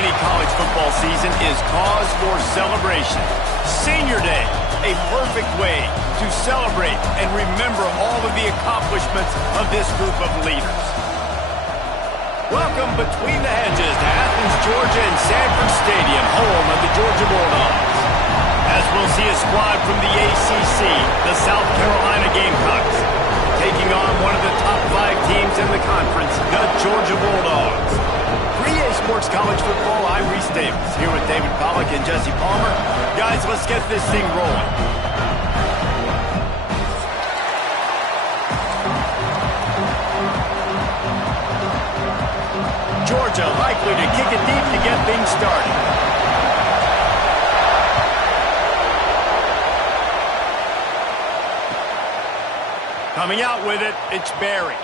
any college football season is cause for celebration. Senior Day, a perfect way to celebrate and remember all of the accomplishments of this group of leaders. Welcome between the hedges to Athens, Georgia and Sanford Stadium, home of the Georgia Bulldogs. As we'll see a squad from the ACC, the South Carolina Gamecocks, taking on one of the top 5 teams in the conference, the Georgia Bulldogs. 3A Sports College Football, I'm Reese Davis, here with David Pollack and Jesse Palmer. Guys, let's get this thing rolling. Georgia likely to kick it deep to get things started. Coming out with it, it's Barry.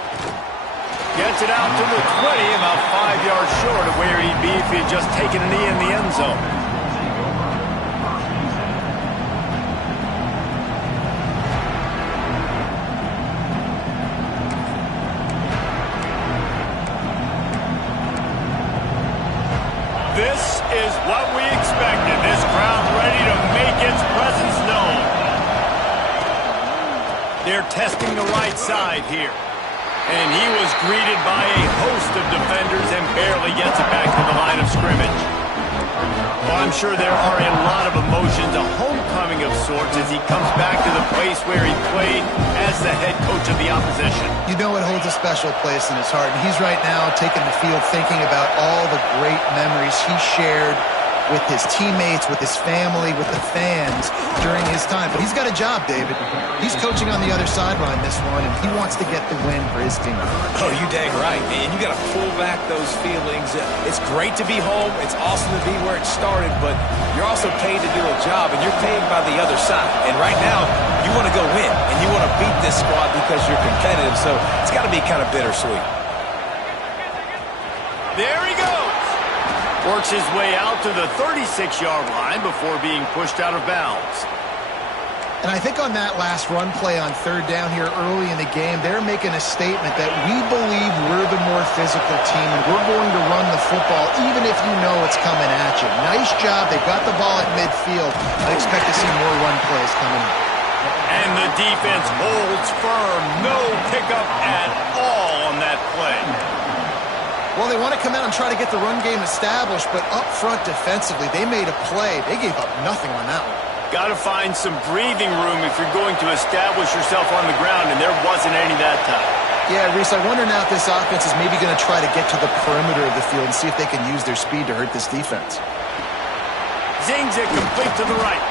Gets it out to the 20, about 5 yards short of where he'd be if he had just taken a knee in the end zone. This is what we expected. This crowd ready to make its presence known. They're testing the right side here. And he was greeted by a host of defenders and barely gets it back to the line of scrimmage. Well, I'm sure there are a lot of emotions, a homecoming of sorts as he comes back to the place where he played as the head coach of the opposition. You know it holds a special place in his heart, and he's right now taking the field thinking about all the great memories he shared with his teammates, with his family, with the fans during his time. But he's got a job, David. He's coaching on the other sideline this one, and he wants to get the win for his team. Oh, you dang right, man. You got to pull back those feelings. It's great to be home. It's awesome to be where it started, but you're also paid to do a job, and you're paid by the other side. And right now, you want to go win, and you want to beat this squad because you're competitive, so it's got to be kind of bittersweet. There he goes. Works his way out to the 36-yard line before being pushed out of bounds. And I think on that last run play on third down here early in the game, they're making a statement that we believe we're the more physical team and we're going to run the football even if you know it's coming at you. Nice job. They've got the ball at midfield. I expect to see more run plays coming up. And the defense holds firm. No pickup at all on that play. Well, they want to come out and try to get the run game established, but up front defensively, they made a play. They gave up nothing on that one. Got to find some breathing room if you're going to establish yourself on the ground, and there wasn't any that time. Yeah, Reese, I wonder now if this offense is maybe going to try to get to the perimeter of the field and see if they can use their speed to hurt this defense. Zings it complete to the right.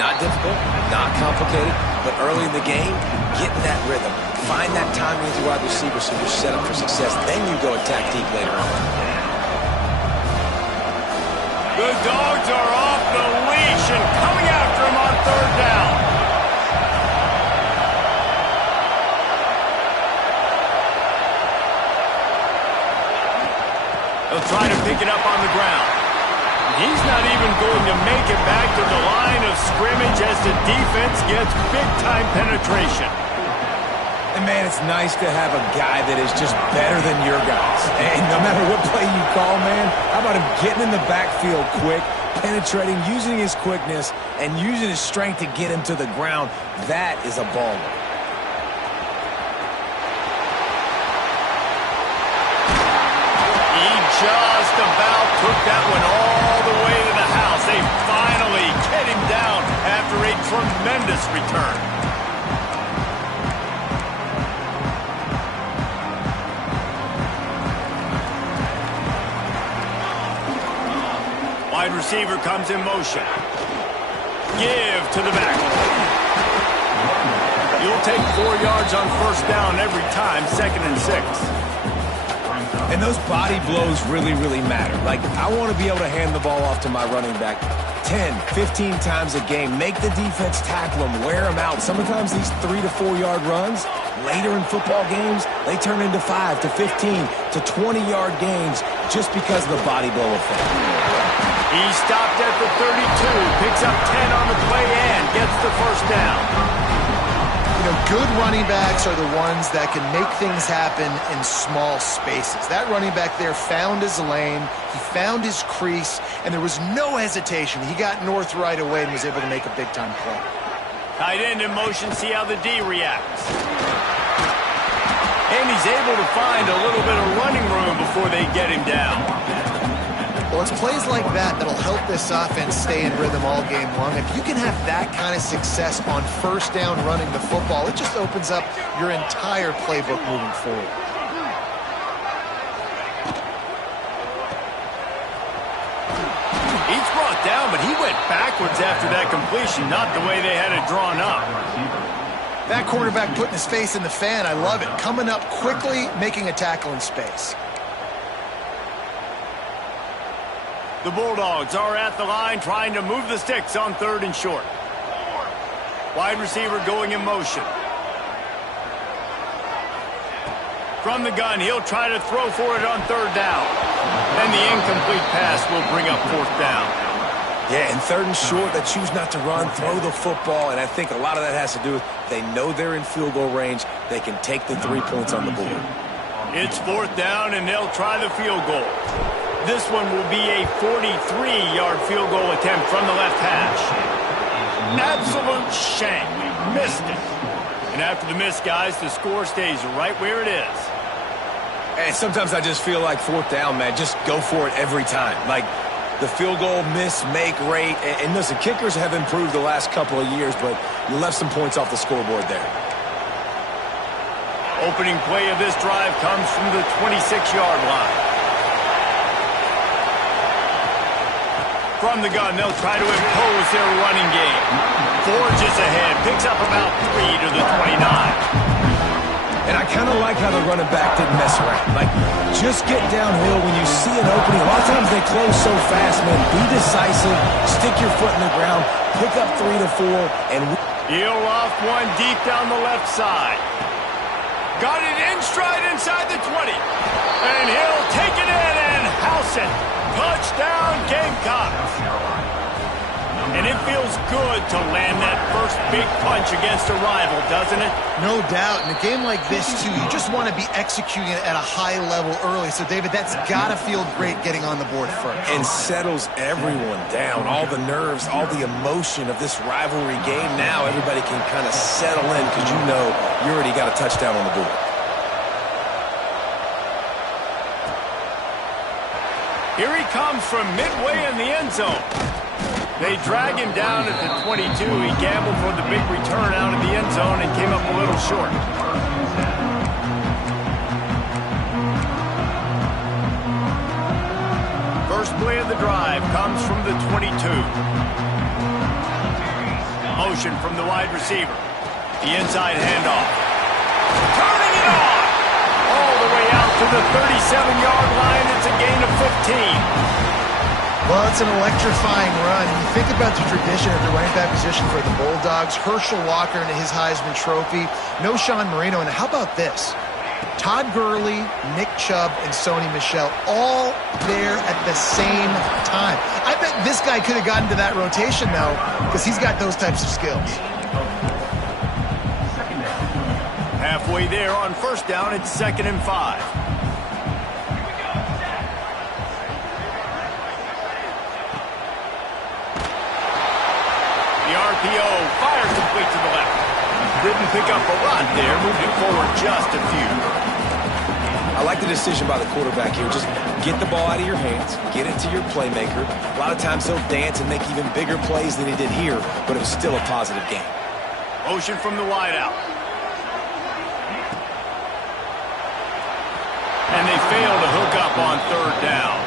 Not difficult, not complicated, but early in the game, get in that rhythm. Find that timing as a wide receiver so you're set up for success. Then you go attack deep later on. The Dogs are off the leash and coming after him on third down. They'll try to pick it up on the ground. He's not even going to make it back to the line of scrimmage as the defense gets big-time penetration. And, man, it's nice to have a guy that is just better than your guys. And no matter what play you call, man, how about him getting in the backfield quick, penetrating, using his quickness, and using his strength to get him to the ground? That is a baller. He just about took that one all the way to the house. They finally get him down after a tremendous return. Wide receiver comes in motion. Give to the back. You'll take 4 yards on first down every time, 2nd and 6. And those body blows really, really matter. Like, I want to be able to hand the ball off to my running back 10, 15 times a game. Make the defense tackle them, wear them out. Sometimes these 3 to 4 yard runs, later in football games, they turn into 5 to 15 to 20-yard gains just because of the body blow effect. He stopped at the 32, picks up 10 on the play and gets the first down. You know, good running backs are the ones that can make things happen in small spaces. That running back there found his lane, he found his crease, and there was no hesitation. He got north right away and was able to make a big-time play. Tight end in motion, see how the D reacts. And he's able to find a little bit of running room before they get him down. Well, it's plays like that that'll help this offense stay in rhythm all game long. If you can have that kind of success on first down running the football, it just opens up your entire playbook moving forward. He's brought down, but he went backwards after that completion, not the way they had it drawn up. That quarterback putting his face in the fan, I love it. Coming up quickly, making a tackle in space. The Bulldogs are at the line trying to move the sticks on 3rd and short. Wide receiver going in motion. From the gun, he'll try to throw for it on 3rd down. And the incomplete pass will bring up 4th down. Yeah, and 3rd and short, they choose not to run, throw the football, and I think a lot of that has to do with they know they're in field goal range. They can take the 3 points on the board. It's 4th down, and they'll try the field goal. This one will be a 43-yard field goal attempt from the left hash. Absolute shank. Missed it. And after the miss, guys, the score stays right where it is. And sometimes I just feel like 4th down, man, just go for it every time. Like the field goal miss, make rate. And listen, kickers have improved the last couple of years, but you left some points off the scoreboard there. Opening play of this drive comes from the 26-yard line. From the gun, they'll try to impose their running game. Forges ahead, picks up about 3 to the 29. And I kind of like how the running back didn't mess around. Like, just get downhill when you see an opening. A lot of times they close so fast, man. Be decisive, stick your foot in the ground, pick up 3 to 4, and he'll off one deep down the left side. Got it in stride inside the 20. And he'll take it in and house it. Touchdown, Gamecocks. And it feels good to land that first big punch against a rival, doesn't it? No doubt. In a game like this, too, you just want to be executing it at a high level early. So, David, that's got to feel great getting on the board first. And settles everyone down. All the nerves, all the emotion of this rivalry game. Now everybody can kind of settle in because you know you already got a touchdown on the board. Here he comes from midway in the end zone. They drag him down at the 22. He gambled for the big return out of the end zone and came up a little short. First play of the drive comes from the 22. Motion from the wide receiver. The inside handoff. Turning it on! All the way out to the 37-yard line. It's a gain of 15. Well, it's an electrifying run. You think about the tradition of the running back position for the Bulldogs. Herschel Walker into his Heisman Trophy. No Sean Marino. And how about this? Todd Gurley, Nick Chubb, and Sony Michel all there at the same time. I bet this guy could have gotten to that rotation, though, because he's got those types of skills. Halfway there on first down, it's 2nd and 5. RPO fires complete to the left. Didn't pick up a lot there, moved it forward just a few. I like the decision by the quarterback here. Just get the ball out of your hands, get it to your playmaker. A lot of times he'll dance and make even bigger plays than he did here, but it was still a positive game. Motion from the wideout. And they fail to hook up on 3rd down.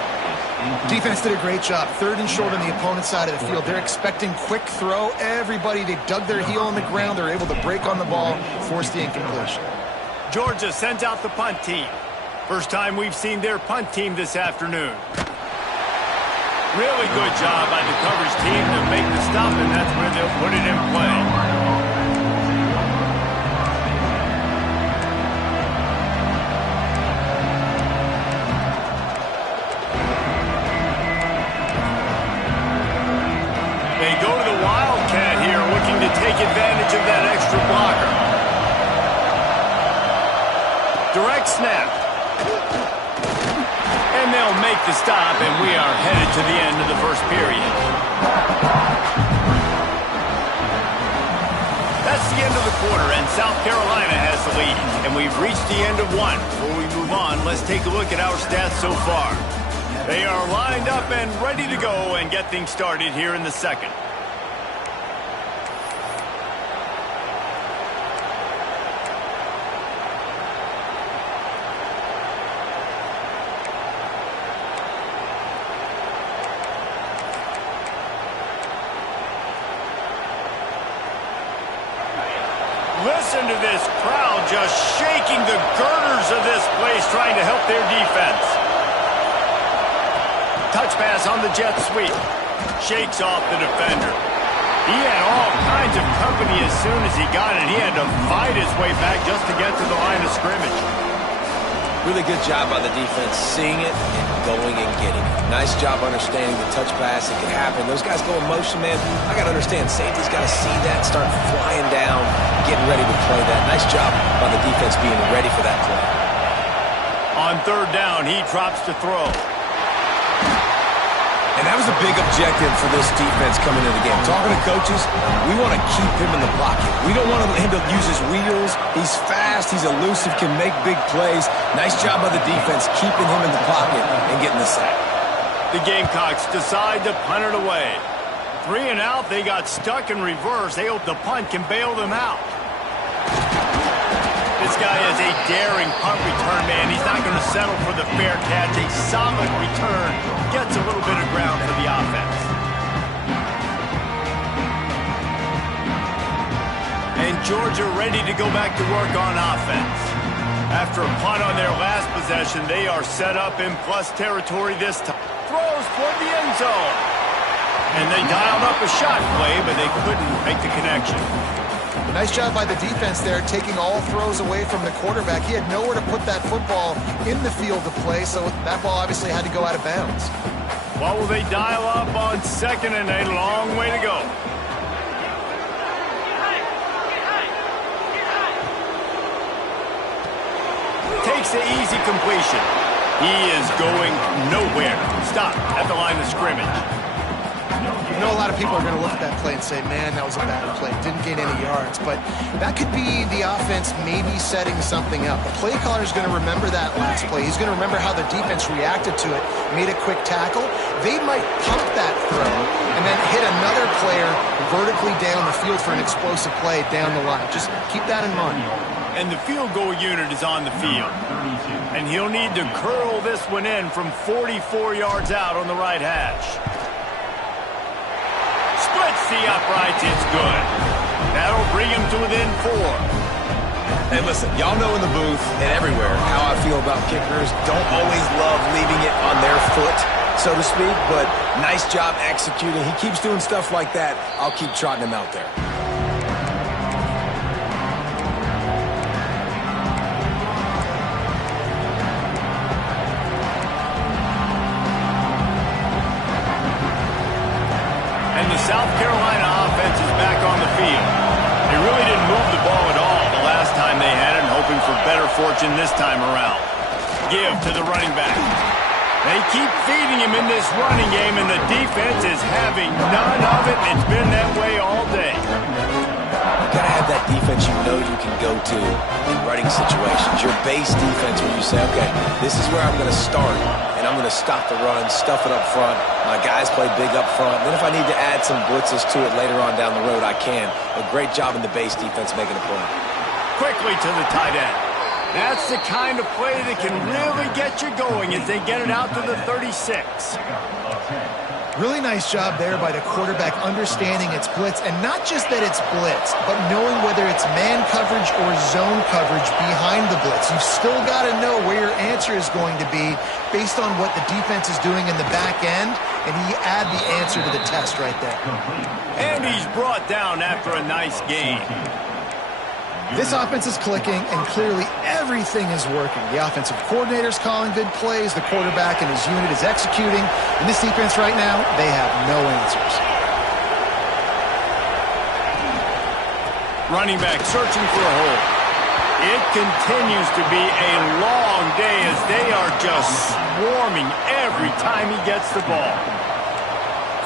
Defense did a great job. 3rd and short on the opponent's side of the field. They're expecting quick throw. Everybody, they dug their heel on the ground. They're able to break on the ball, force the incompletion. Georgia sends out the punt team. First time we've seen their punt team this afternoon. Really good job by the coverage team to make the stop, and that's where they'll put it in play. They go to the Wildcat here, looking to take advantage of that extra blocker. snap. And they'll make the stop, and we are headed to the end of the first period. That's the end of the quarter, and South Carolina has the lead. And we've reached the end of one. Before we move on, let's take a look at our stats so far. They are lined up and ready to go and get things started here in the second. Listen to this crowd just shaking the girders of this place, trying to help their defense. Touch pass on the jet sweep. Shakes off the defender. He had all kinds of company as soon as he got it. He had to fight his way back just to get to the line of scrimmage. Really good job by the defense, seeing it and going and getting it. Nice job understanding the touch pass. It can happen. Those guys go in motion, man. I got to understand, safety's got to see that, start flying down, getting ready to play that. Nice job by the defense being ready for that play. On third down, he drops to throw. And that was a big objective for this defense coming into the game. Talking to coaches, we want to keep him in the pocket. We don't want him to use his wheels. He's fast, he's elusive, can make big plays. Nice job by the defense keeping him in the pocket and getting the sack. The Gamecocks decide to punt it away. 3 and out, they got stuck in reverse. They hope the punt can bail them out. This guy is a daring punt return man. He's not going to settle for the fair catch. A solid return gets a little bit of ground for the offense. And Georgia ready to go back to work on offense. After a punt on their last possession, they are set up in plus territory this time. Throws toward the end zone. And they dialed up a shot play, but they couldn't make the connection. Nice job by the defense there, taking all throws away from the quarterback. He had nowhere to put that football in the field to play, so that ball obviously had to go out of bounds. What will they dial up on second and a long way to go? Takes the easy completion. He is going nowhere. Stop at the line of scrimmage. I know a lot of people are going to look at that play and say, man, that was a bad play. Didn't gain any yards. But that could be the offense maybe setting something up. The play caller is going to remember that last play. He's going to remember how the defense reacted to it, made a quick tackle. They might pump that throw and then hit another player vertically down the field for an explosive play down the line. Just keep that in mind. And the field goal unit is on the field. And he'll need to curl this one in from 44 yards out on the right hash. Splits the uprights, it's good. That'll bring him to within 4. Hey, listen, y'all know in the booth and everywhere how I feel about kickers. Don't always love leaving it on their foot, so to speak, but nice job executing. He keeps doing stuff like that. I'll keep trotting him out there. South Carolina offense is back on the field. They really didn't move the ball at all the last time they had it, and hoping for better fortune this time around. Give to the running back. They keep feeding him in this running game, and the defense is having none of it. It's been that way all day. You gotta have that defense you know you can go to in running situations. Your base defense where you say, okay, this is where I'm gonna start, and I'm gonna stop the run, stuff it up front. My guys play big up front. Then if I need to add some blitzes to it later on down the road, I can. A great job in the base defense making a play. Quickly to the tight end. That's the kind of play that can really get you going as they get it out to the 36. Really nice job there by the quarterback understanding it's blitz, and not just that it's blitz, but knowing whether it's man coverage or zone coverage behind the blitz. You've still got to know where your answer is going to be based on what the defense is doing in the back end, and he add the answer to the test right there. And he's brought down after a nice game. This offense is clicking, and clearly everything is working. The offensive coordinator's calling good plays, the quarterback and his unit is executing, and this defense right now, they have no answers. Running back searching for a hole. It continues to be a long day as they are just swarming every time he gets the ball.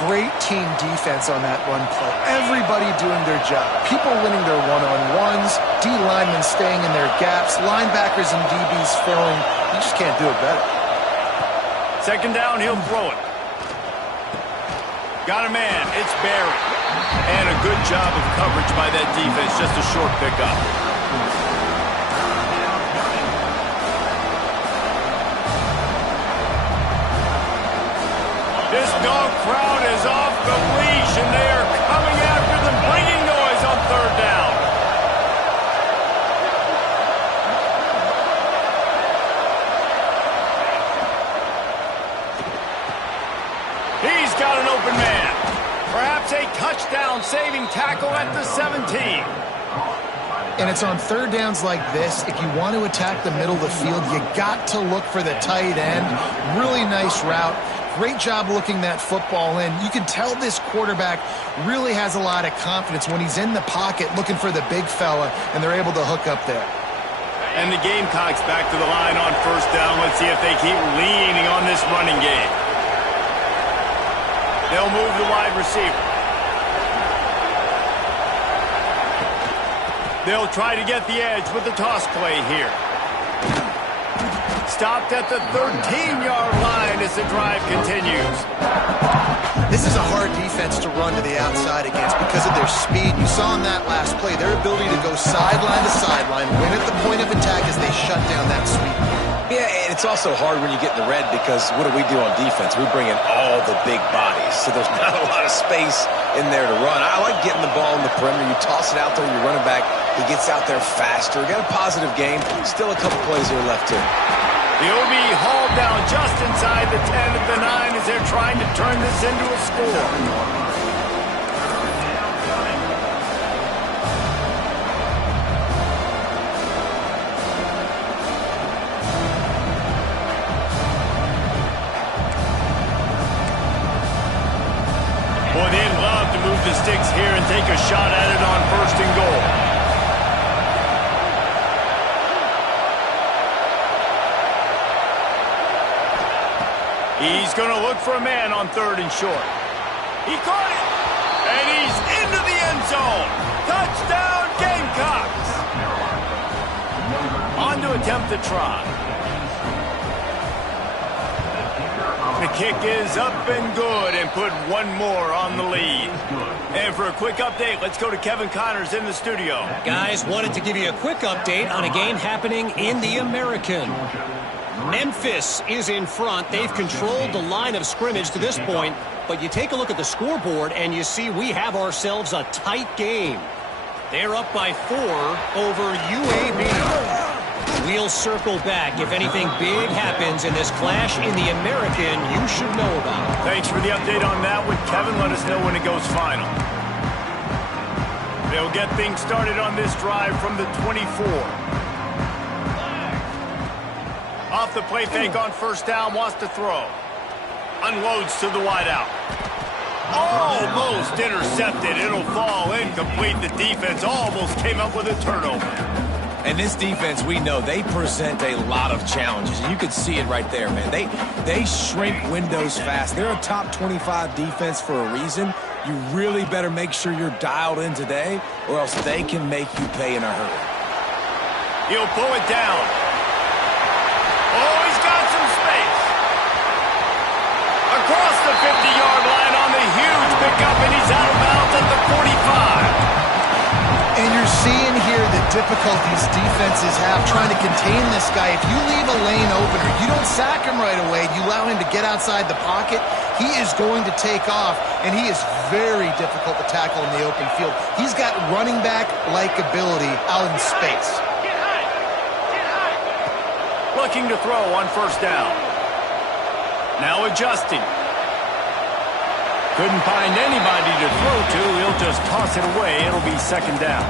Great team defense on that run play. Everybody doing their job. People winning their one-on-ones, D linemen staying in their gaps, linebackers and DBs filling. You just can't do it better. Second down, he'll throw it. Got a man, it's Barry. And a good job of coverage by that defense, just a short pickup. This dog crowd is off the leash, and they are coming after them, bringing noise on third down. He's got an open man. Perhaps a touchdown-saving tackle at the 17. And it's on third downs like this. If you want to attack the middle of the field, you got to look for the tight end. Really nice route. Great job looking that football in. You can tell this quarterback really has a lot of confidence when he's in the pocket looking for the big fella, and they're able to hook up there. And the Gamecocks back to the line on first down. Let's see if they keep leaning on this running game. They'll move the wide receiver. They'll try to get the edge with the toss play here. Stopped at the 13-yard line as the drive continues. This is a hard defense to run to the outside against because of their speed. You saw in that last play their ability to go sideline to sideline, win at the point of attack as they shut down that sweep. Yeah, and it's also hard when you get in the red because what do we do on defense? We bring in all the big bodies, so there's not a lot of space in there to run. I like getting the ball in the perimeter. You toss it out there, your running back, he gets out there faster. Got a positive game. Still a couple plays here left too. He'll be hauled down just inside the 10 at the 9 as they're trying to turn this into a score. Boy, they'd love to move the sticks here and take a shot at it on first and goal. He's going to look for a man on third and short. He caught it, and he's into the end zone. Touchdown, Gamecocks. On to attempt the try. The kick is up and good and put one more on the lead. And for a quick update, let's go to Kevin Connors in the studio. Guys, wanted to give you a quick update on a game happening in the American. Memphis is in front. They've controlled the line of scrimmage to this point, but you take a look at the scoreboard and you see we have ourselves a tight game. They're up by 4 over UAB. We'll circle back. If anything big happens in this clash in the American, you should know about it. Thanks for the update on that one, Kevin. Let us know when it goes final. They'll get things started on this drive from the 24. Off the play fake on first down, wants to throw. Unloads to the wideout. Almost intercepted. It'll fall incomplete. The defense almost came up with a turnover. And this defense, we know, they present a lot of challenges. And you can see it right there, man. They shrink windows fast. They're a top 25 defense for a reason. You really better make sure you're dialed in today, or else they can make you pay in a hurry. He'll pull it down. Oh, he's got some space. Across the 50-yard line on the huge pickup, and he's out of bounds at the 45. And you're seeing here the difficulties defenses have trying to contain this guy. If you leave a lane open or you don't sack him right away, you allow him to get outside the pocket, he is going to take off, and he is very difficult to tackle in the open field. He's got running back-like ability out in space. Looking to throw on first down. Now adjusting. Couldn't find anybody to throw to. He'll just toss it away. It'll be second down.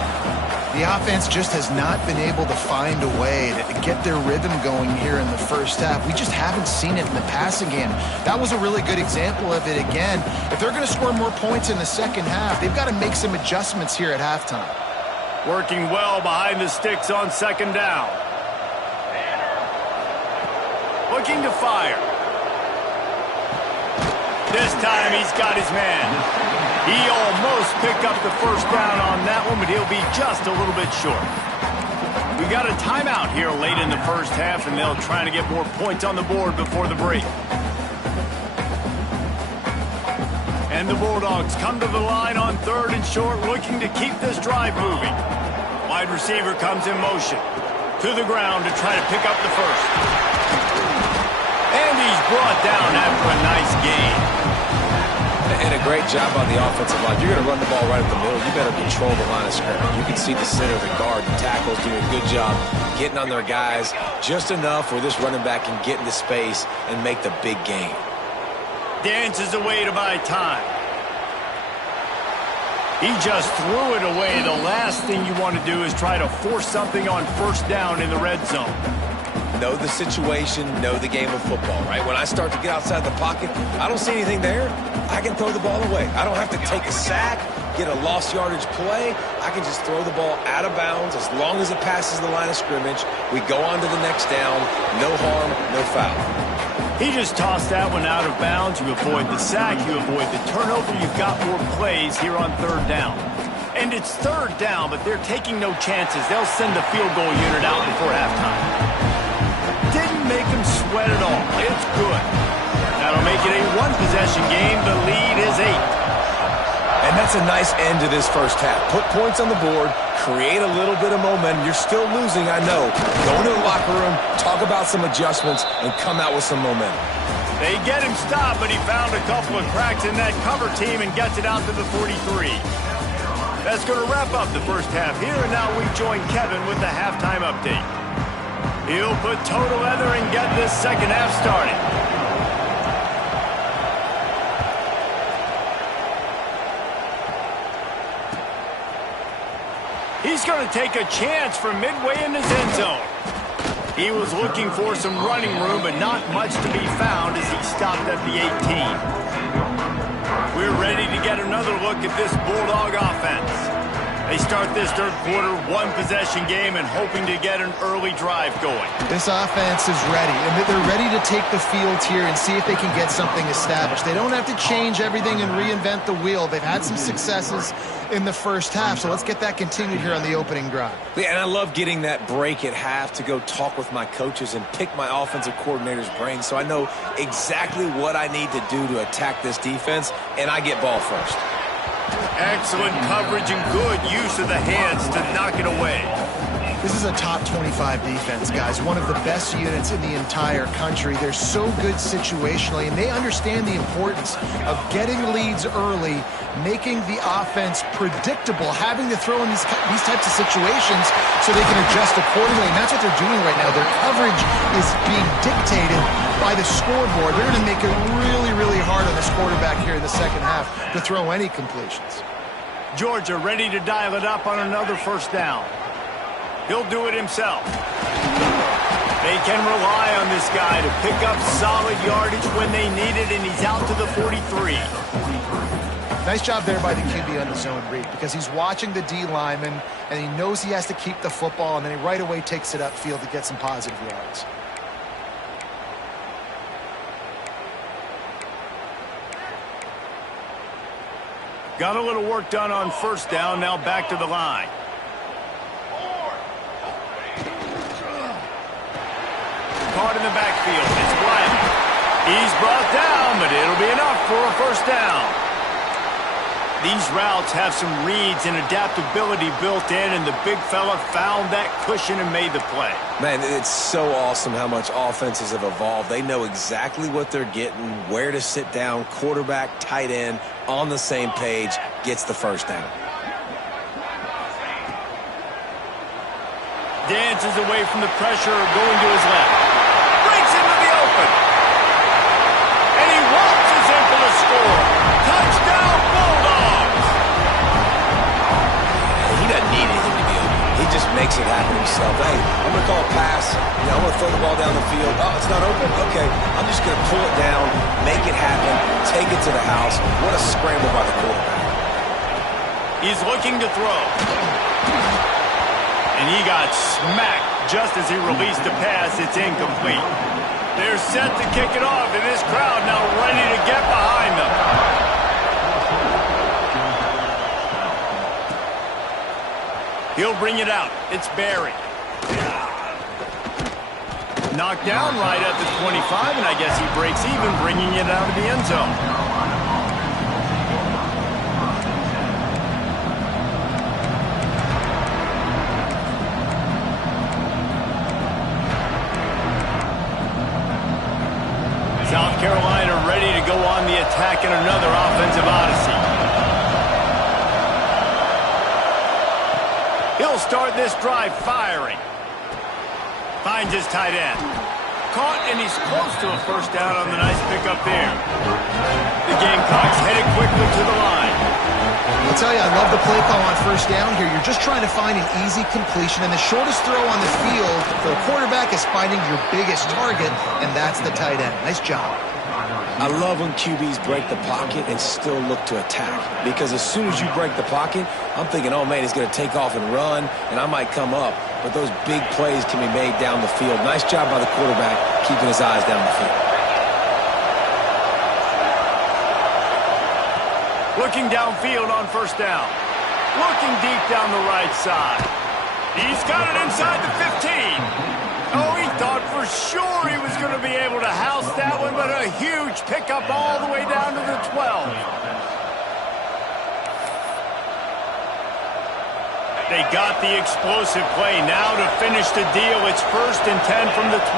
The offense just has not been able to find a way to get their rhythm going here in the first half. We just haven't seen it in the passing game. That was a really good example of it again. If they're going to score more points in the second half, they've got to make some adjustments here at halftime. Working well behind the sticks on second down. Looking to fire. This time he's got his man. He almost picked up the first down on that one, but he'll be just a little bit short. We got a timeout here late in the first half, and they'll try to get more points on the board before the break. And the Bulldogs come to the line on 3rd and short, looking to keep this drive moving. Wide receiver comes in motion. To the ground to try to pick up the first. And he's brought down after a nice gain. And a great job on the offensive line. You're going to run the ball right up the middle. You better control the line of scrimmage. You can see the center, the guard, the tackles doing a good job getting on their guys just enough where this running back can get into space and make the big gain. Dances away to buy time. He just threw it away. The last thing you want to do is try to force something on first down in the red zone. Know the situation, know the game of football, right? When I start to get outside the pocket, I don't see anything there, I can throw the ball away. I don't have to take a sack, get a lost yardage play. I can just throw the ball out of bounds as long as it passes the line of scrimmage. We go on to the next down. No harm, no foul. He just tossed that one out of bounds. You avoid the sack, you avoid the turnover. You've got more plays here on 3rd down. And it's 3rd down, but they're taking no chances. They'll send the field goal unit out before halftime. Didn't make him sweat at all. It's good. That'll make it a one-possession game. The lead is 8. And that's a nice end to this first half. Put points on the board, create a little bit of momentum. You're still losing, I know. Go into the locker room, talk about some adjustments, and come out with some momentum. They get him stopped, but he found a couple of cracks in that cover team and gets it out to the 43. That's going to wrap up the first half here, and now we join Kevin with the halftime update. He'll put toe to leather and get this second half started. He's going to take a chance from midway in his end zone. He was looking for some running room, but not much to be found as he stopped at the 18. We're ready to get another look at this Bulldog offense. They start this third quarter one-possession game and hoping to get an early drive going. This offense is ready, and they're ready to take the field here and see if they can get something established. They don't have to change everything and reinvent the wheel. They've had some successes in the first half, so let's get that continued here on the opening drive. Yeah, and I love getting that break at half to go talk with my coaches and pick my offensive coordinator's brain so I know exactly what I need to do to attack this defense, and I get ball first. Excellent coverage and good use of the hands to knock it away. This is a top 25 defense, guys. One of the best units in the entire country. They're so good situationally, and they understand the importance of getting leads early, making the offense predictable, having to throw in these types of situations so they can adjust accordingly. And that's what they're doing right now. Their coverage is being dictated by the scoreboard. They're going to make it really, really hard on this quarterback here in the second half to throw any completions. Georgia ready to dial it up on another first down. He'll do it himself. They can rely on this guy to pick up solid yardage when they need it, and he's out to the 43. Nice job there by the QB on the zone read, because he's watching the D lineman, and he knows he has to keep the football, and then he right away takes it upfield to get some positive yards. Got a little work done on first down, now back to the line. Caught in the backfield. It's Bryant. He's brought down, but it'll be enough for a first down. These routes have some reads and adaptability built in, and the big fella found that cushion and made the play. Man, it's so awesome how much offenses have evolved. They know exactly what they're getting, where to sit down, quarterback, tight end, on the same page, gets the first down. Dances away from the pressure, going to his left. Breaks into the open. And he waltzes in for the score. Touchdown, Bulldogs! He doesn't need anything to be open. He just makes it happen himself. Hey, I'm going to call a pass. I'm going to throw the ball down the field. Oh, it's not open? Okay. I'm just going to pull it down, make it happen, take it to the house. What a scramble by the quarterback. He's looking to throw. And he got smacked just as he released the pass. It's incomplete. They're set to kick it off, and this crowd now ready to get behind them. He'll bring it out. It's Barry. Knocked down right at the 25, and I guess he breaks even, bringing it out of the end zone. South Carolina ready to go on the attack in another offensive odyssey. He'll start this drive firing. Finds his tight end. Caught, and he's close to a first down on the nice pickup there. The Gamecocks headed quickly to the line. I'll tell you, I love the play call on first down here. You're just trying to find an easy completion, and the shortest throw on the field for the quarterback is finding your biggest target, and that's the tight end. Nice job. I love when QBs break the pocket and still look to attack. Because as soon as you break the pocket, I'm thinking, oh, man, he's going to take off and run, and I might come up. But those big plays can be made down the field. Nice job by the quarterback keeping his eyes down the field. Looking downfield on first down. Looking deep down the right side. He's got it inside the 15. Oh, he thought for sure he was going to be able to house that one, but a huge pickup all the way down to the 12. They got the explosive play. Now to finish the deal, it's 1st and 10 from the 12.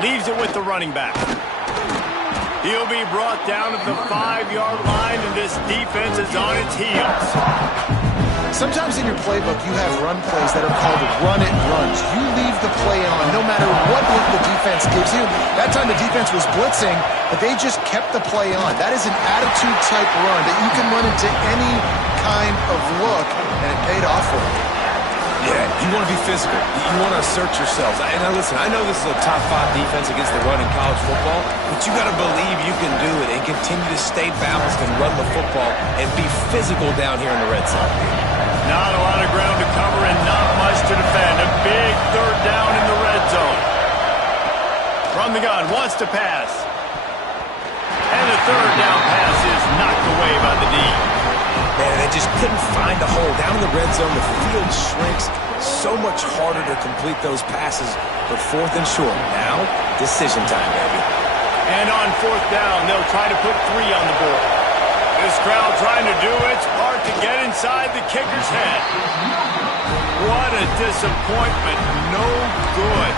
Leaves it with the running back. He'll be brought down to the 5-yard line, and this defense is on its heels. Sometimes in your playbook, you have run plays that are called run-it runs. You leave the play on no matter what look the defense gives you. That time the defense was blitzing, but they just kept the play on. That is an attitude-type run that you can run into any kind of look, and it paid off for them. Yeah, you want to be physical. You want to assert yourselves. And now listen, I know this is a top 5 defense against the run in college football, but you got to believe you can do it and continue to stay balanced and run the football and be physical down here in the red zone. Not a lot of ground to cover and not much to defend. A big 3rd down in the red zone. From the gun, wants to pass. And the 3rd down pass is knocked away by the D. Man, they just couldn't find a hole. Down in the red zone, the field shrinks. So much harder to complete those passes, but 4th and short. Now, decision time, baby. And on 4th down, they'll try to put 3 on the board. This crowd trying to do its part to get inside the kicker's head. What a disappointment. No good.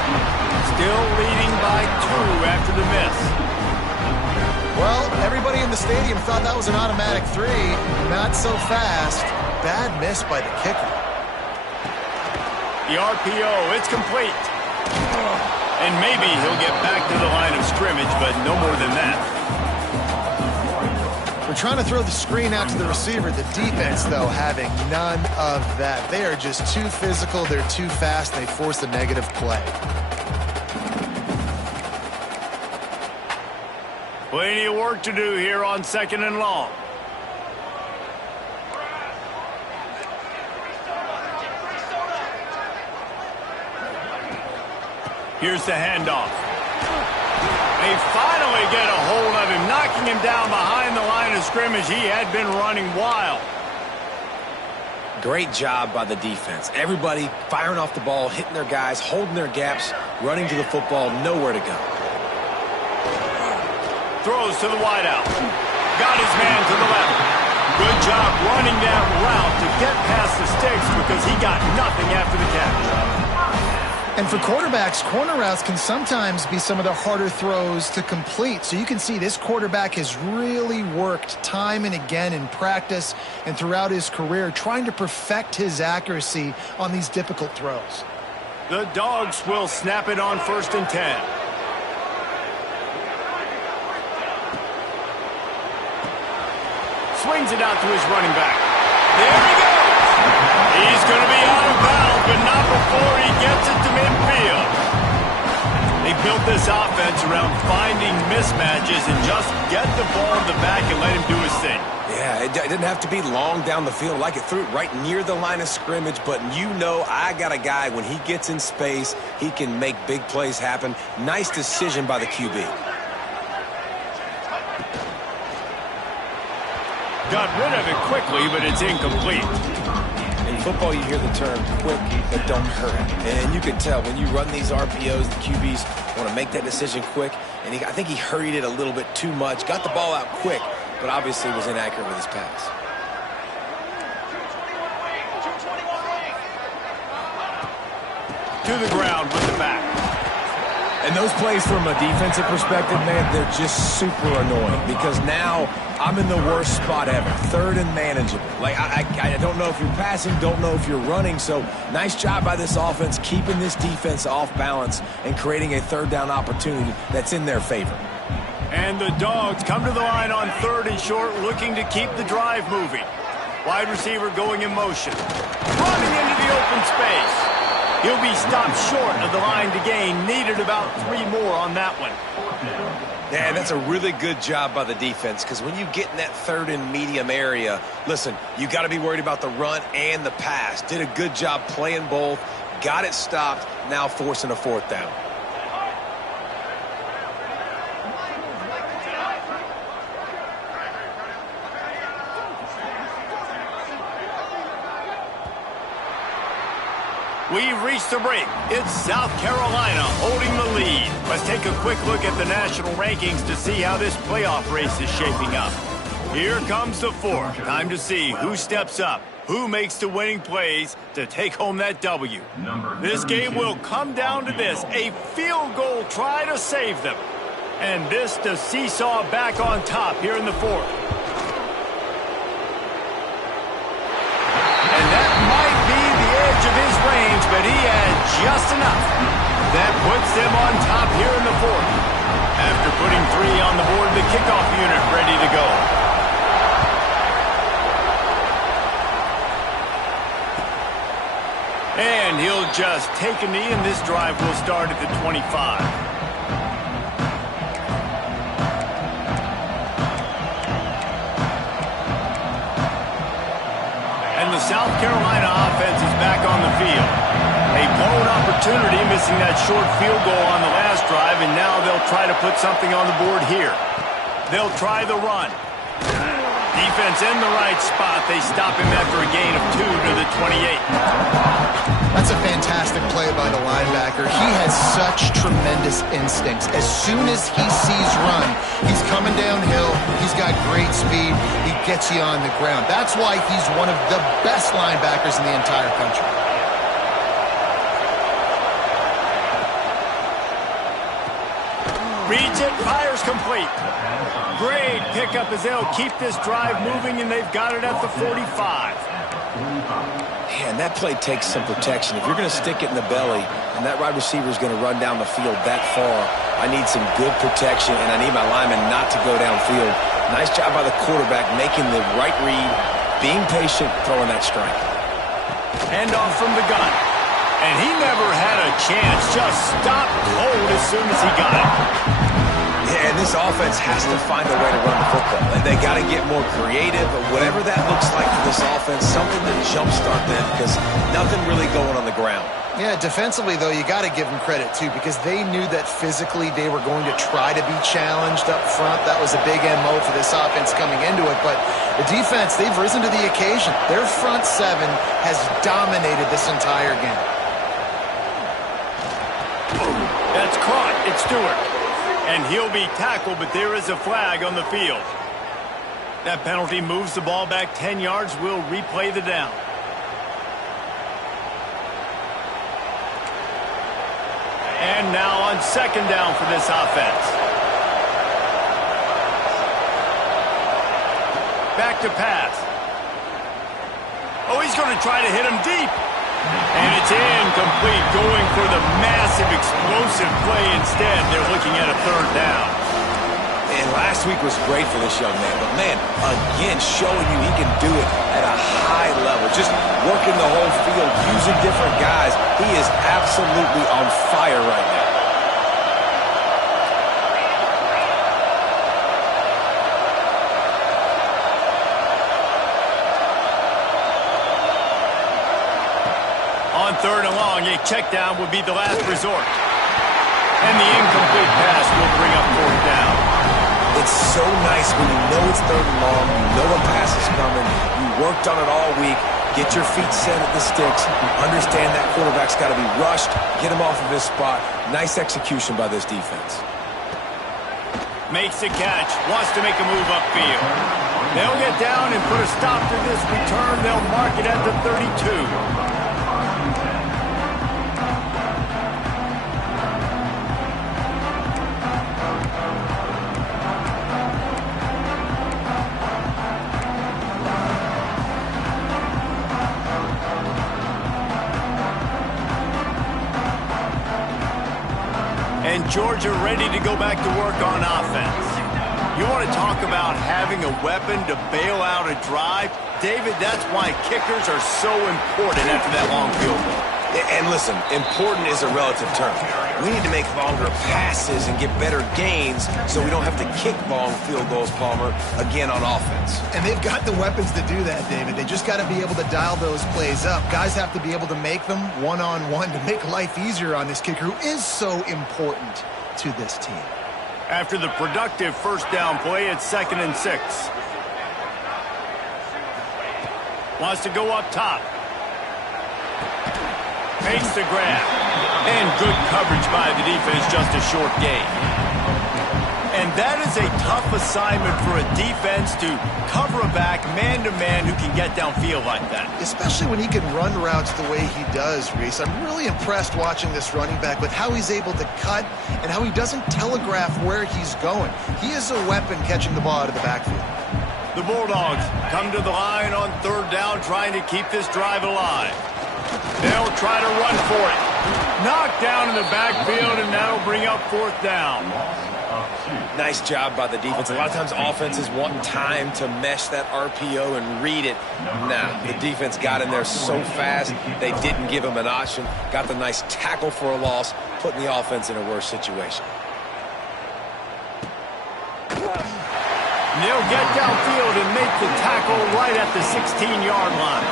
Still leading by 2 after the miss. Well, everybody in the stadium thought that was an automatic 3. Not so fast. Bad miss by the kicker. The RPO, it's complete. And maybe he'll get back to the line of scrimmage, but no more than that. We're trying to throw the screen out to the receiver. The defense, though, having none of that. They are just too physical. They're too fast. They force a negative play. Plenty of work to do here on 2nd and long. Here's the handoff. They finally get a hold of him, knocking him down behind the line of scrimmage. He had been running wild. Great job by the defense. Everybody firing off the ball, hitting their guys, holding their gaps, running to the football, nowhere to go. Throws to the wideout. Got his man to the left. Good job running that route to get past the sticks because he got nothing after the catch. And for quarterbacks, corner routes can sometimes be some of the harder throws to complete. So you can see this quarterback has really worked time and again in practice and throughout his career trying to perfect his accuracy on these difficult throws. The Dogs will snap it on 1st and 10. Swings it out to his running back. There he goes. He's going to be out of bounds, but not before he gets it to midfield. They built this offense around finding mismatches and just get the ball in the back and let him do his thing. Yeah, it didn't have to be long down the field. Like it threw it right near the line of scrimmage, but you know I got a guy, when he gets in space, he can make big plays happen. Nice decision by the QB. Got rid of it quickly, but it's incomplete. In football, you hear the term quick, but don't hurry. And you can tell when you run these RPOs, the QBs want to make that decision quick. And I think he hurried it a little bit too much. Got the ball out quick, but obviously was inaccurate with his pass. To the ground with the back. And those plays from a defensive perspective, man, they're just super annoying because now I'm in the worst spot ever. Third and manageable. Like, I don't know if you're passing, don't know if you're running. So nice job by this offense keeping this defense off balance and creating a third down opportunity that's in their favor. And the Dogs come to the line on 3rd and short, looking to keep the drive moving. Wide receiver going in motion. Running into the open space. He'll be stopped short of the line to gain. Needed about 3 more on that one. Yeah, that's a really good job by the defense because when you get in that 3rd and medium area, listen, you got to be worried about the run and the pass. Did a good job playing both. Got it stopped. Now forcing a 4th down. We've reached the break. It's South Carolina holding the lead. Let's take a quick look at the national rankings to see how this playoff race is shaping up. Here comes the 4th. Time to see who steps up, who makes the winning plays to take home that W. This game will come down to this, a field goal try to save them. And this to seesaw back on top here in the 4th. And that might be the edge of his range, but he had just enough. That puts them on top here in the 4th. After putting 3 on the board, the kickoff unit ready to go. And he'll just take a knee, and this drive will start at the 25. And the South Carolina offense is back on the field. A blown opportunity, missing that short field goal on the last drive, and now they'll try to put something on the board here. They'll try the run. Defense in the right spot. They stop him after a gain of 2 to the 28. That's a fantastic play by the linebacker. He has such tremendous instincts. As soon as he sees run, he's coming downhill. He's got great speed. He gets you on the ground. That's why he's one of the best linebackers in the entire country. Reads it, fires complete. Great pickup as they'll keep this drive moving, and they've got it at the 45. Man, that play takes some protection. If you're going to stick it in the belly and that wide receiver is going to run down the field that far, I need some good protection, and I need my lineman not to go downfield. Nice job by the quarterback making the right read, being patient, throwing that strike. Handoff from the gun. And he never had a chance, just stopped cold as soon as he got it. Yeah, and this offense has to find a way to run the football. And they got to get more creative, but whatever that looks like for this offense, something to jumpstart them because nothing really going on the ground. Yeah, defensively, though, you got to give them credit, too, because they knew that physically they were going to try to be challenged up front. That was a big MO for this offense coming into it. But the defense, they've risen to the occasion. Their front 7 has dominated this entire game. That's caught. It's Stewart. And he'll be tackled, but there is a flag on the field. That penalty moves the ball back 10 yards. We'll replay the down. And now on 2nd down for this offense. Back to pass. Oh, he's going to try to hit him deep. And it's incomplete, going for the massive explosive play instead. They're looking at a 3rd down. And last week was great for this young man. But, man, again, showing you he can do it at a high level. Just working the whole field, using different guys. He is absolutely on fire right now. 3rd and long, a check down would be the last resort. And the incomplete pass will bring up 4th down. It's so nice when you know it's 3rd and long, you know a pass is coming, you worked on it all week, get your feet set at the sticks, understand that quarterback's got to be rushed, get him off of his spot. Nice execution by this defense. Makes the catch, wants to make a move upfield. They'll get down and put a stop to this return. They'll mark it at the 32. And Georgia ready to go back to work on offense. You want to talk about having a weapon to bail out a drive? David, that's why kickers are so important after that long field goal. And listen, important is a relative term. We need to make longer passes and get better gains so we don't have to kick long field goals, Palmer, again on offense. And they've got the weapons to do that, David. They just got to be able to dial those plays up. Guys have to be able to make them one-on-one to make life easier on this kicker who is so important to this team. After the productive 1st down play, it's 2nd and 6. Wants to go up top. Makes the grab. And good coverage by the defense, just a short gain. And that is a tough assignment for a defense to cover a back man-to-man who can get downfield like that. Especially when he can run routes the way he does, Reese. I'm really impressed watching this running back with how he's able to cut and how he doesn't telegraph where he's going. He is a weapon catching the ball out of the backfield. The Bulldogs come to the line on 3rd down, trying to keep this drive alive. They'll try to run for it. Knocked down in the backfield, and that'll bring up 4th down. Nice job by the defense. A lot of times offenses want time to mesh that RPO and read it. Nah, the defense got in there so fast, they didn't give him an option. Got the nice tackle for a loss, putting the offense in a worse situation. And they'll get downfield and make the tackle right at the 16-yard line.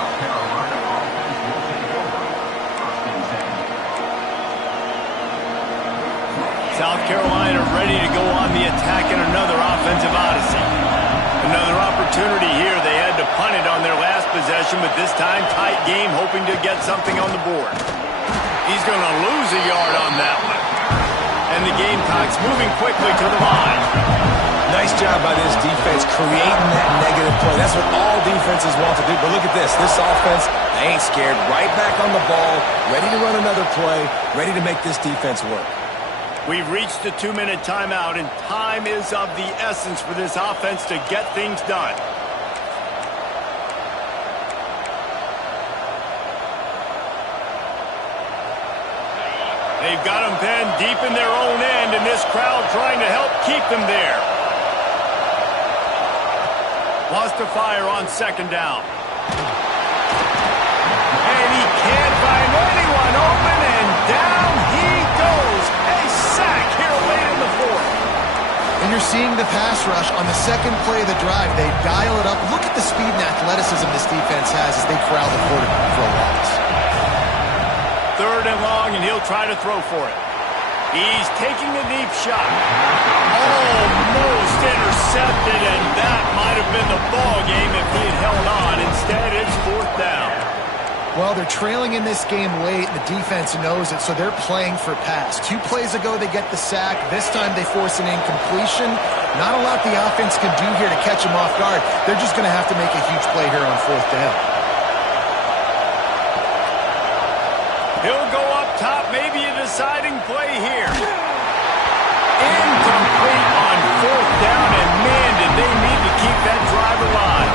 South Carolina ready to go on the attack in another offensive odyssey. Another opportunity here. They had to punt it on their last possession, but this time tight game, hoping to get something on the board. He's going to lose a yard on that one. And the Gamecocks moving quickly to the line. Nice job by this defense creating that negative play. That's what all defenses want to do. But look at this. This offense, they ain't scared. Right back on the ball, ready to run another play, ready to make this defense work. We've reached the 2-minute timeout, and time is of the essence for this offense to get things done. They've got them pinned deep in their own end, and this crowd trying to help keep them there. Wants to fire on 2nd down. And he can't find anyone open, and down he goes. A sack here late in the 4th. And you're seeing the pass rush on the 2nd play of the drive. They dial it up. Look at the speed and athleticism this defense has as they corral the quarterback for a loss. 3rd and long, and he'll try to throw for it. He's taking a deep shot. Almost intercepted, and that might have been the ball game if he had held on. Instead, it's 4th down. Well, they're trailing in this game late. The defense knows it, so they're playing for pass. 2 plays ago, they get the sack. This time, they force an incompletion. Not a lot the offense can do here to catch him off guard. They're just going to have to make a huge play here on 4th down. He'll go up top, maybe a deciding play here. Incomplete on 4th down, and man, did they need to keep that drive alive.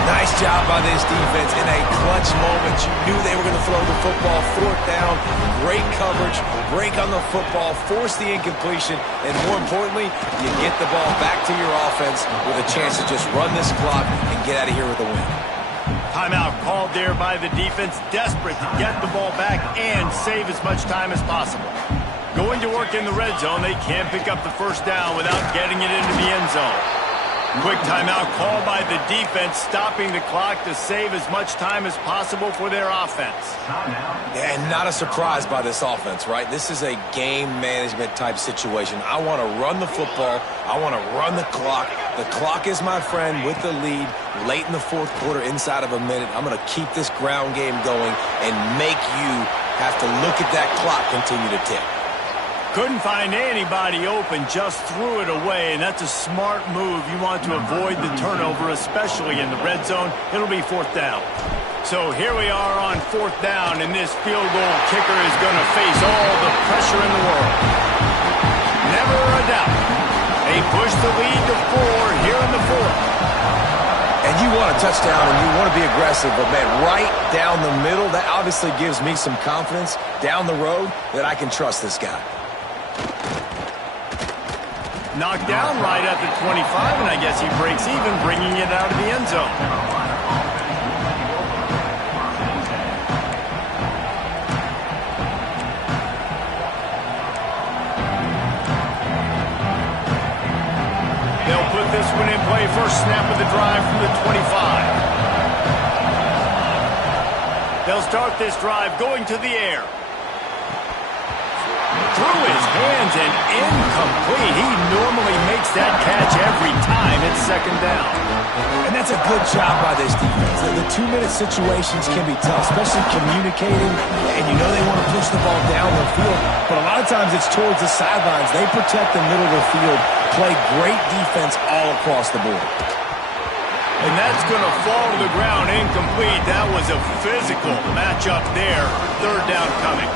Nice job by this defense in a clutch moment. You knew they were going to throw the football. 4th down, great coverage, break on the football, force the incompletion, and more importantly, you get the ball back to your offense with a chance to just run this clock and get out of here with a win. Timeout called there by the defense, desperate to get the ball back and save as much time as possible. Going to work in the red zone, they can't pick up the 1st down without getting it into the end zone. Quick timeout called by the defense, stopping the clock to save as much time as possible for their offense. And not a surprise by this offense, right? This is a game management type situation. I want to run the football. I want to run the clock. The clock is my friend with the lead late in the fourth quarter, inside of a minute. I'm going to keep this ground game going and make you have to look at that clock continue to tick. Couldn't find anybody open, just threw it away, and that's a smart move. You want to avoid the turnover, especially in the red zone. It'll be 4th down. So here we are on 4th down, and this field goal kicker is going to face all the pressure in the world. Never a doubt. They push the lead to 4 here in the 4th. And you want a touchdown and you want to be aggressive, but, man, right down the middle, that obviously gives me some confidence down the road that I can trust this guy. Knocked down right at the 25, and I guess he breaks even, bringing it out of the end zone. They'll put this one in play. First snap of the drive from the 25. They'll start this drive going to the air. Through his hands and incomplete. He normally makes that catch every time. It's 2nd down. And that's a good job by this defense. The 2-minute situations can be tough, especially communicating, and you know they want to push the ball down the field, but a lot of times it's towards the sidelines. They protect the middle of the field, play great defense all across the board. And that's going to fall to the ground incomplete. That was a physical matchup there. 3rd down coming.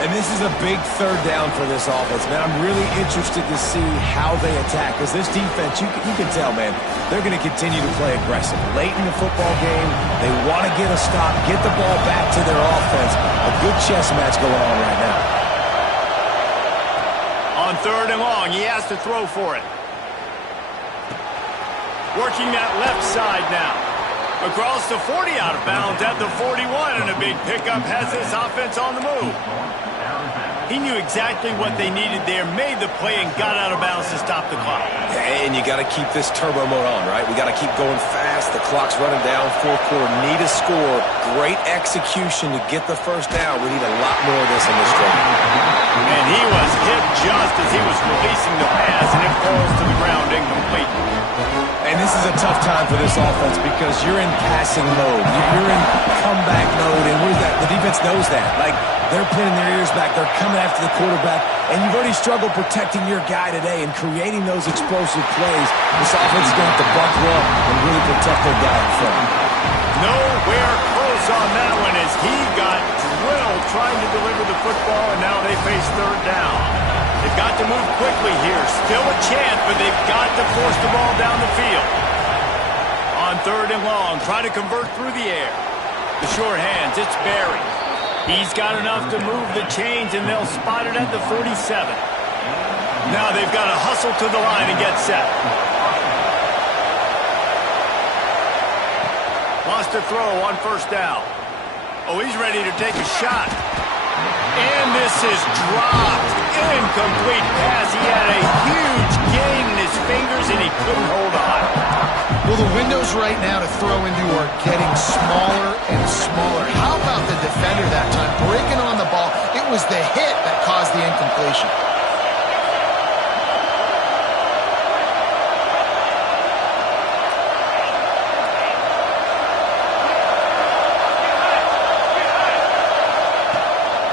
And this is a big 3rd down for this offense, man. I'm really interested to see how they attack, because this defense, you can tell, man, they're going to continue to play aggressive. Late in the football game, they want to get a stop, get the ball back to their offense. A good chess match going on right now. On 3rd and long, he has to throw for it. Working that left side now. Across the 40, out of bounds at the 41, and a big pickup has this offense on the move. He knew exactly what they needed there, made the play, and got out of bounds to stop the clock. And you got to keep this turbo mode on, right? We got to keep going fast. The clock's running down. 4th quarter, need a score. Great execution to get the 1st down. We need a lot more of this in this drive. And he was hit just as he was releasing the pass, and it falls to the ground incomplete. And this is a tough time for this offense because you're in passing mode. You're in comeback mode, and what is that? The defense knows that. Like, they're pinning their ears back. They're coming after the quarterback, and you've already struggled protecting your guy today and creating those explosive plays. This offense is going to have to buckle up and really protect their guy in front. Nowhere close on that one as he got drilled trying to deliver the football, and now they face 3rd down. They've got to move quickly here. Still a chance, but they've got to force the ball down the field. On 3rd and long, try to convert through the air. The short hands, it's Barry. He's got enough to move the chains, and they'll spot it at the 47. Now they've got to hustle to the line and get set. Wants to throw on 1st down. Oh, he's ready to take a shot. And this is dropped. Incomplete pass. He had a huge gain in his fingers, and he couldn't hold on. Well, the windows right now to throw into are getting smaller and smaller. How about the defender that time breaking on the ball? It was the hit that caused the incompletion.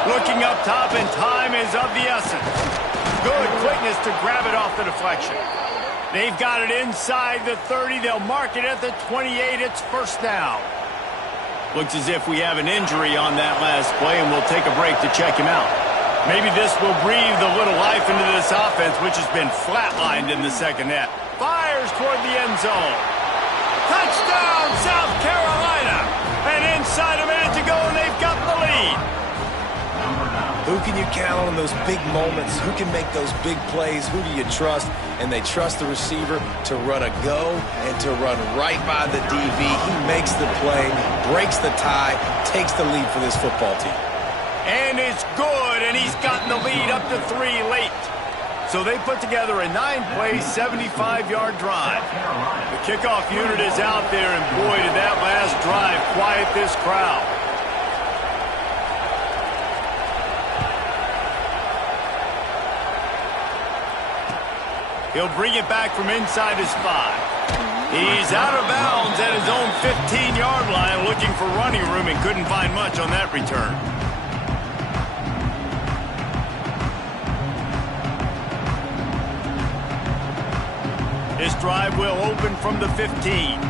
Looking up top, and time is of the essence. Good quickness to grab it off the deflection. They've got it inside the 30. They'll mark it at the 28. It's 1st down. Looks as if we have an injury on that last play, and we'll take a break to check him out. Maybe this will breathe a little life into this offense, which has been flatlined in the 2nd half. Fires toward the end zone. Touchdown, South Carolina! And inside a minute to go, and they've got the lead. Who can you count on those big moments? Who can make those big plays? Who do you trust? And they trust the receiver to run a go and to run right by the DB. He makes the play, breaks the tie, takes the lead for this football team. And it's good, and he's gotten the lead up to 3 late. So they put together a 9-play, 75-yard drive. The kickoff unit is out there, and boy, did that last drive quiet this crowd. He'll bring it back from inside his 5. He's out of bounds at his own 15-yard line, looking for running room, and couldn't find much on that return. This drive will open from the 15.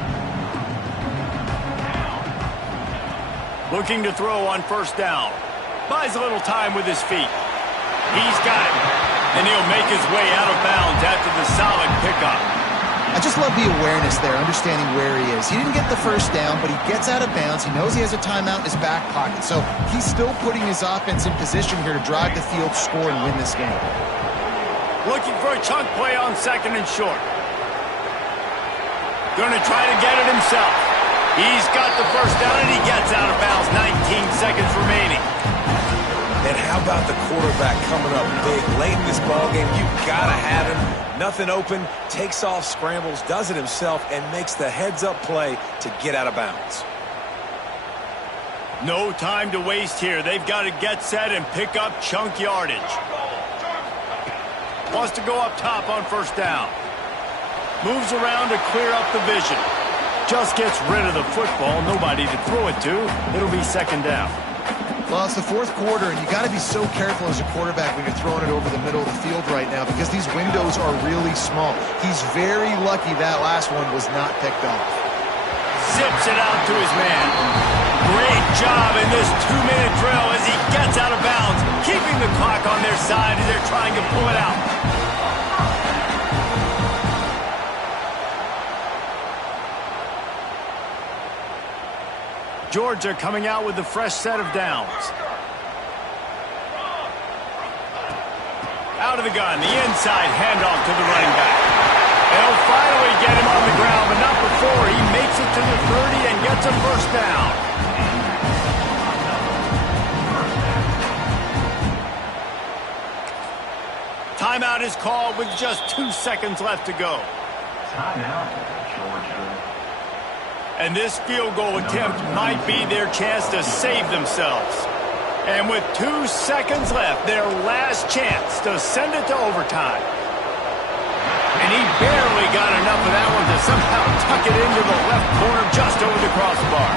Looking to throw on first down. Buys a little time with his feet. He's got it. And he'll make his way out of bounds after the solid pickup. I just love the awareness there, understanding where he is. He didn't get the first down, but he gets out of bounds. He knows he has a timeout in his back pocket. So he's still putting his offense in position here to drive the field, score, and win this game. Looking for a chunk play on second and short. Going to try to get it himself. He's got the first down, and he gets out of bounds. 19 seconds remaining. And how about the quarterback coming up big late in this ballgame? You got to have him. Nothing open, takes off, scrambles, does it himself, and makes the heads-up play to get out of bounds. No time to waste here. They've got to get set and pick up chunk yardage. Wants to go up top on first down. Moves around to clear up the vision. Just gets rid of the football. Nobody to throw it to. It'll be second down. Well, it's the fourth quarter, and you got to be so careful as a quarterback when you're throwing it over the middle of the field right now because these windows are really small. He's very lucky that last one was not picked off. Zips it out to his man. Great job in this 2-minute drill as he gets out of bounds, keeping the clock on their side as they're trying to pull it out. Georgia coming out with a fresh set of downs. Out of the gun, the inside handoff to the running back. They'll finally get him on the ground, but not before he makes it to the 30 and gets a first down. Timeout is called with just 2 seconds left to go. Timeout, Georgia. And this field goal attempt might be their chance to save themselves. And with 2 seconds left, their last chance to send it to overtime. And he barely got enough of that one to somehow tuck it into the left corner just over the crossbar.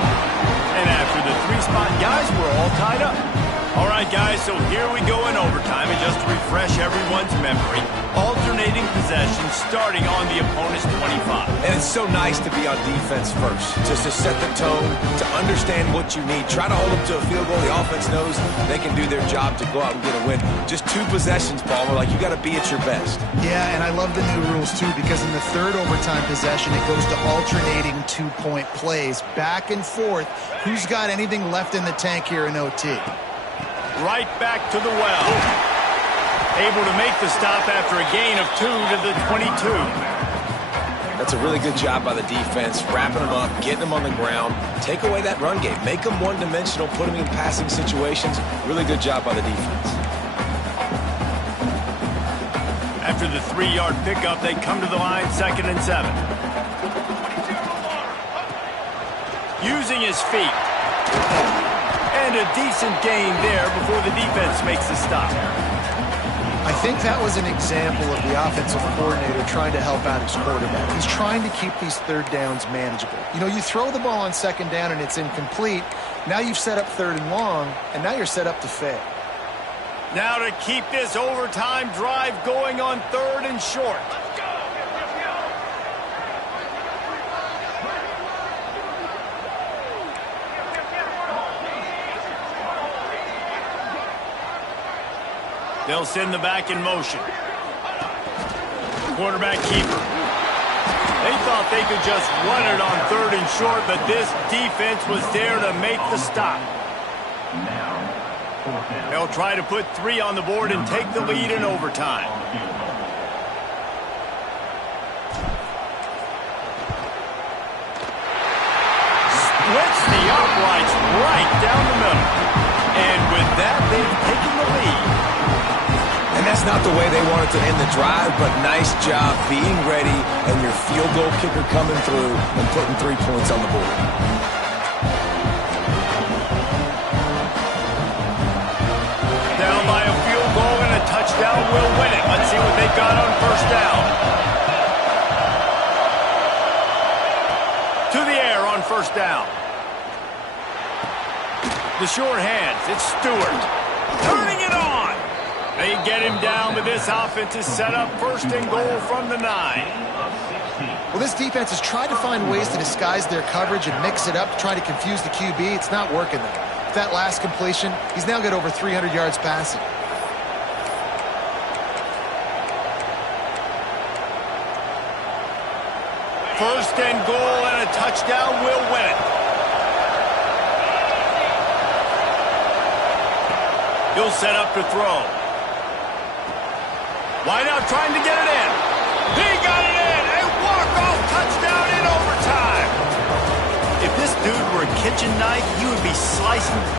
And after the 3-spot, guys, we're all tied up. All right, guys, so here we go in overtime. And just to refresh everyone's memory, alternating possession starting on the opponent's 25. And it's so nice to be on defense first, just to set the tone, to understand what you need. Try to hold them to a field goal. The offense knows they can do their job to go out and get a win. Just 2 possessions, Palmer. Like, you got to be at your best. Yeah, and I love the new rules, too, because in the third overtime possession, it goes to alternating 2-point plays. Back and forth. Who's got anything left in the tank here in OT? Right back to the well. Able to make the stop after a gain of 2 to the 22. That's a really good job by the defense, wrapping them up, getting them on the ground. Take away that run game. Make them one-dimensional, put them in passing situations. Really good job by the defense. After the 3-yard pickup, they come to the line, 2nd and 7. Using his feet. And a decent gain there before the defense makes the stop. I think that was an example of the offensive coordinator trying to help out his quarterback. He's trying to keep these third downs manageable. You know, you throw the ball on second down and it's incomplete. Now you've set up 3rd and long, and now you're set up to fail. Now to keep this overtime drive going on 3rd and short. They'll send the back in motion. Quarterback keeper. They thought they could just run it on 3rd and short, but this defense was there to make the stop. They'll try to put 3 on the board and take the lead in overtime. Splits the uprights right down the middle. And with that, they've taken the lead. And that's It's not the way they wanted to end the drive, but nice job being ready and your field goal kicker coming through and putting 3 points on the board. Down by a field goal and a touchdown will win it. Let's see what they got on first down. To the air on first down. The short hands, it's Stewart. Turning it on. They get him down, but this offense is set up first and goal from the 9. Well, this defense has tried to find ways to disguise their coverage and mix it up to try to confuse the QB. It's not working, though. With that last completion, he's now got over 300 yards passing. First and goal and a touchdown will win it. He'll set up to throw. Wide out trying to get it in. He got it in. A walk-off touchdown in overtime. If this dude were a kitchen knife, he would be slicing